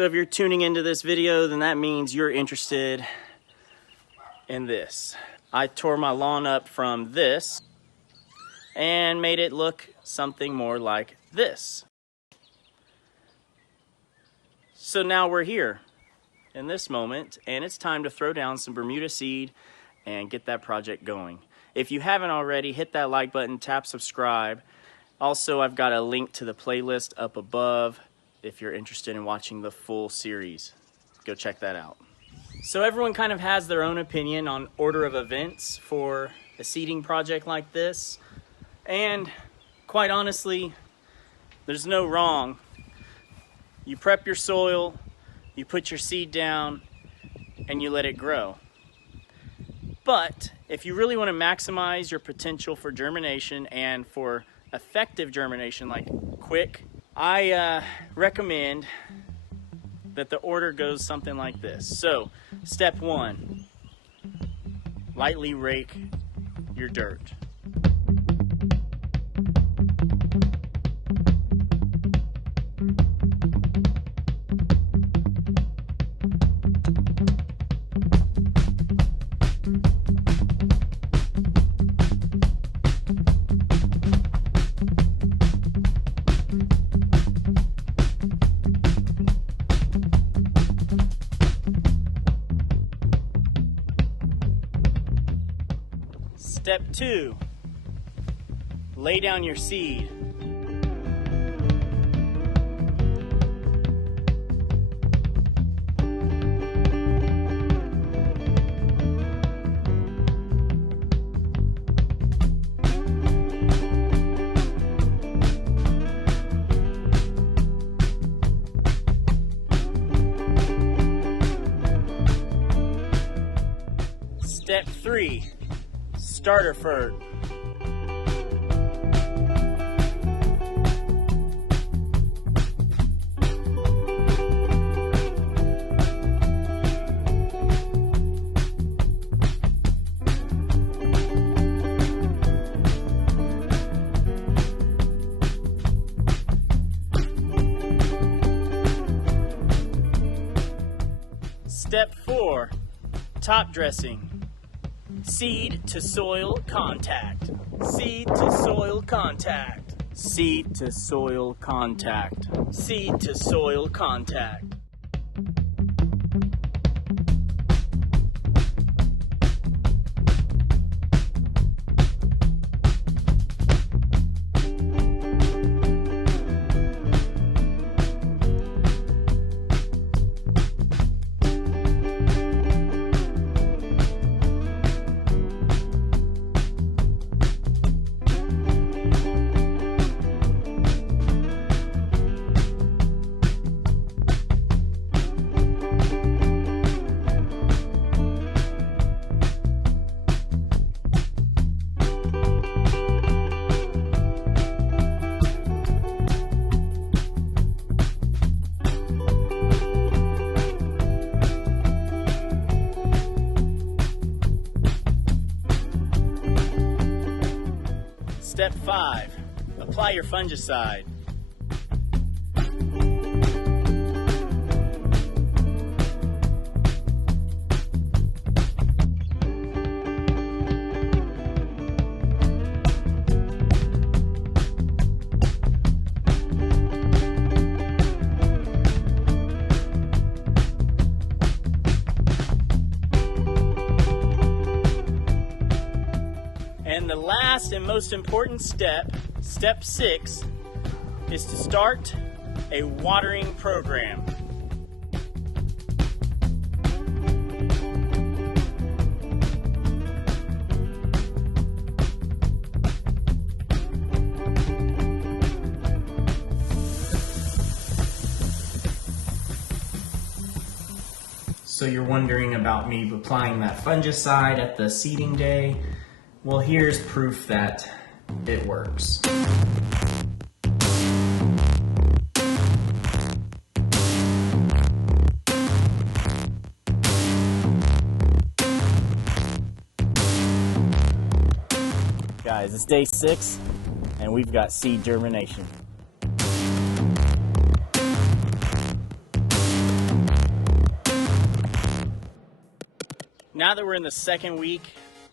So if you're tuning into this video, then that means you're interested in this. I tore my lawn up from this and made it look something more like this. So now we're here in this moment, and it's time to throw down some Bermuda seed and get that project going. If you haven't already, hit that like button, tap subscribe. Also, I've got a link to the playlist up above if you're interested in watching the full series. Go check that out. So everyone kind of has their own opinion on order of events for a seeding project like this. And quite honestly, there's no wrong. You prep your soil, you put your seed down, and you let it grow. But if you really want to maximize your potential for germination and for effective germination, like quick, I recommend that the order goes something like this. So, step 1, lightly rake your dirt. Step 2, lay down your seed. Step 3, starter fert. Step 4, top dressing. Seed to soil contact. Seed to soil contact. Seed to soil contact. Seed to soil contact. Step 5, apply your fungicide. And the last and most important step, step 6, is to start a watering program. So you're wondering about me applying that fungicide at the seeding day? Well, here's proof that it works. Guys, it's day 6 and we've got seed germination. Now that we're in the second week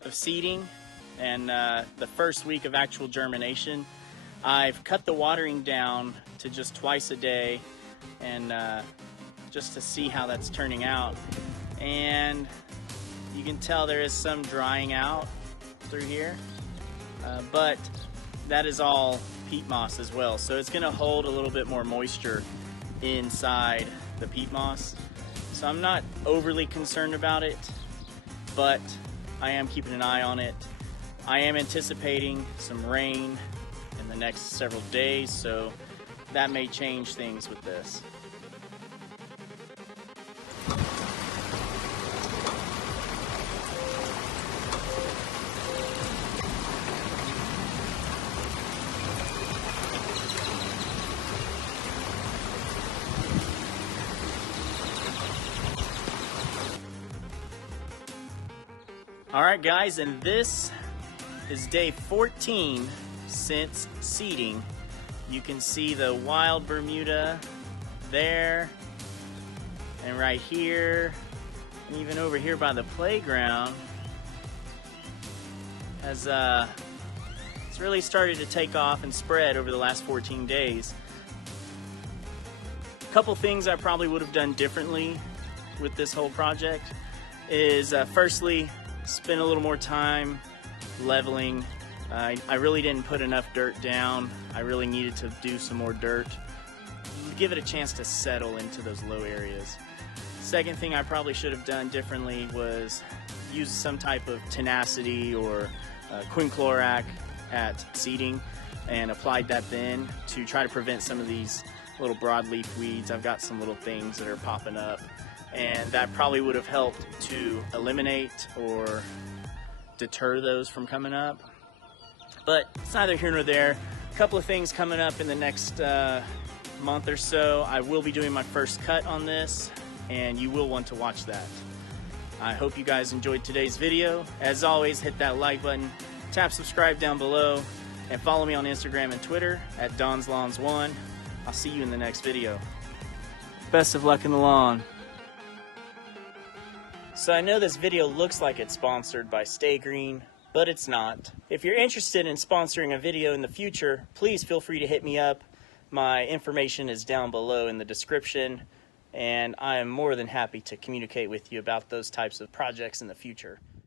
of seeding and the first week of actual germination, I've cut the watering down to just twice a day, and just to see how that's turning out. And you can tell there is some drying out through here, but that is all peat moss as well, so it's going to hold a little bit more moisture inside the peat moss. So I'm not overly concerned about it, but I am keeping an eye on it. I am anticipating some rain in the next several days, so that may change things with this. Alright guys, and this is day 14 since seeding. You can see the wild Bermuda there, and right here, and even over here by the playground has it's really started to take off and spread over the last 14 days. A couple things I probably would have done differently with this whole project is firstly, spend a little more time leveling. I really didn't put enough dirt down. I really needed to do some more dirt. Give it a chance to settle into those low areas. Second thing I probably should have done differently was use some type of Tenacity or Quinclorac at seeding and applied that then to try to prevent some of these little broadleaf weeds. I've got some little things that are popping up, and that probably would have helped to eliminate or deter those from coming up. But it's neither here nor there. A couple of things coming up in the next month or so. I will be doing my first cut on this, and you will want to watch that. I hope you guys enjoyed today's video. As always, hit that like button, tap subscribe down below, and follow me on Instagram and Twitter at DonsLawns1. I'll see you in the next video. Best of luck in the lawn. So I know this video looks like it's sponsored by Sta-Green, but it's not. If you're interested in sponsoring a video in the future, please feel free to hit me up. My information is down below in the description, and I am more than happy to communicate with you about those types of projects in the future.